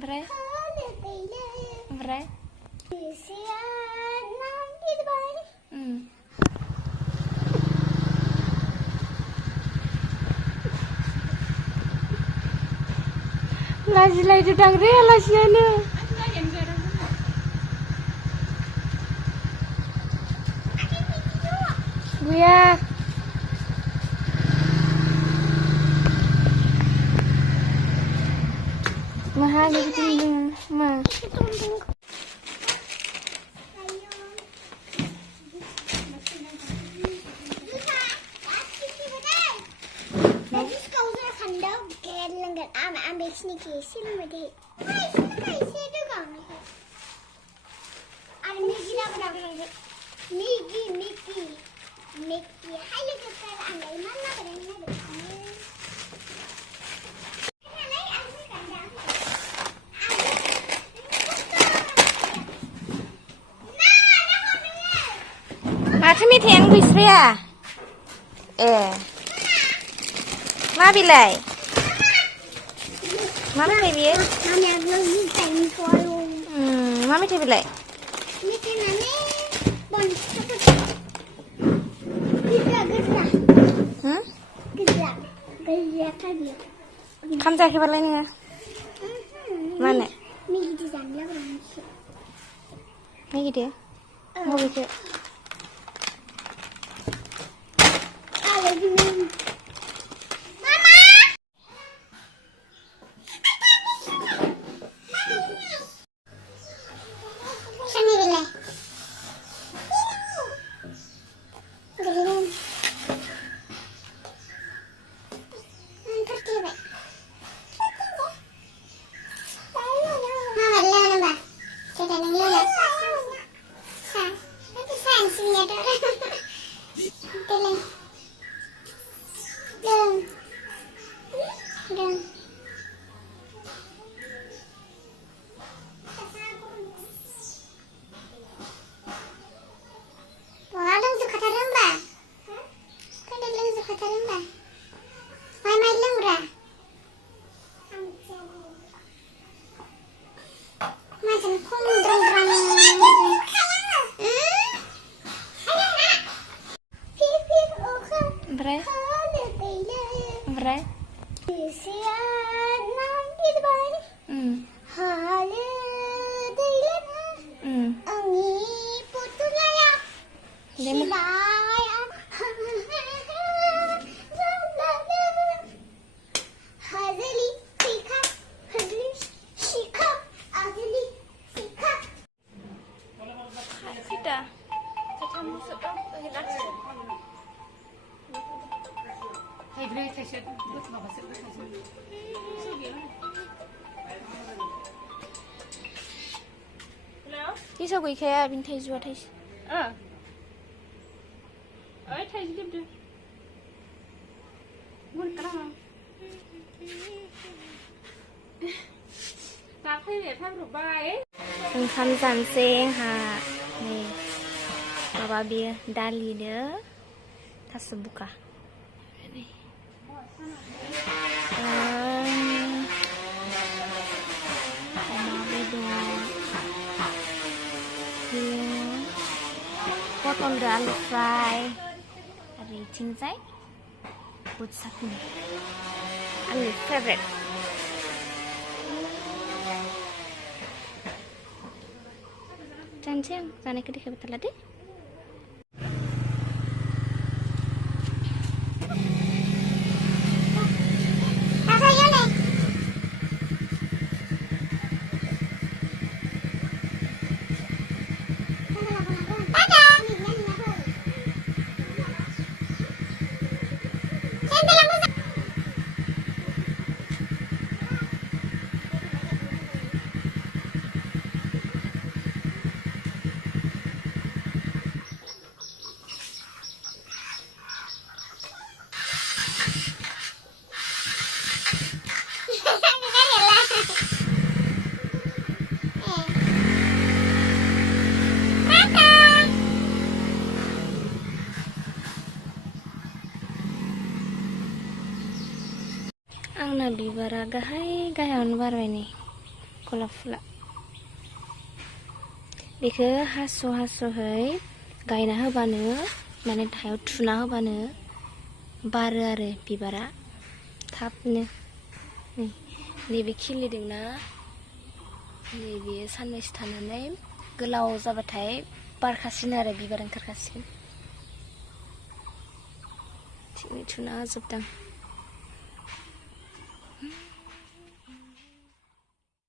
ओमफ्राय लाजिलायदो दांरे आलासियानो गैया maha gitu mah माथो मेथाइयानो गैस्राया ए मा बिलाय मा मेथाइ बेयो मा मेथाइ बिलाय ओंखाम जायाखैबालाय नोङो मानो मेगिदो बबेखौ Bisa gue kayak bintai jual tais. Tais gitu. Mun kerang. Tak kayakท่านรู้บ้าเป็นคำสั่งเซงค่ะนี่บาเบียดาลีเด้อถ้าสบุกะนี่pot on the aloo fry ada cincai buat satu aloo favorite cancing sana ke dekat betul deh Ang nabibara gahay gayon barwe nih गलाप फुला बेखौ हास'है गायना होबानो माने हायाव थुना होबानो बारो आरो बिबारा थाबनो नैबे खिलिदोंना नैबे साननैसो थानानै गोलाव जाबाथाय बारखासिगोन आरो बिबार ओंखारखासिगोन थिगै थुना होजोबदां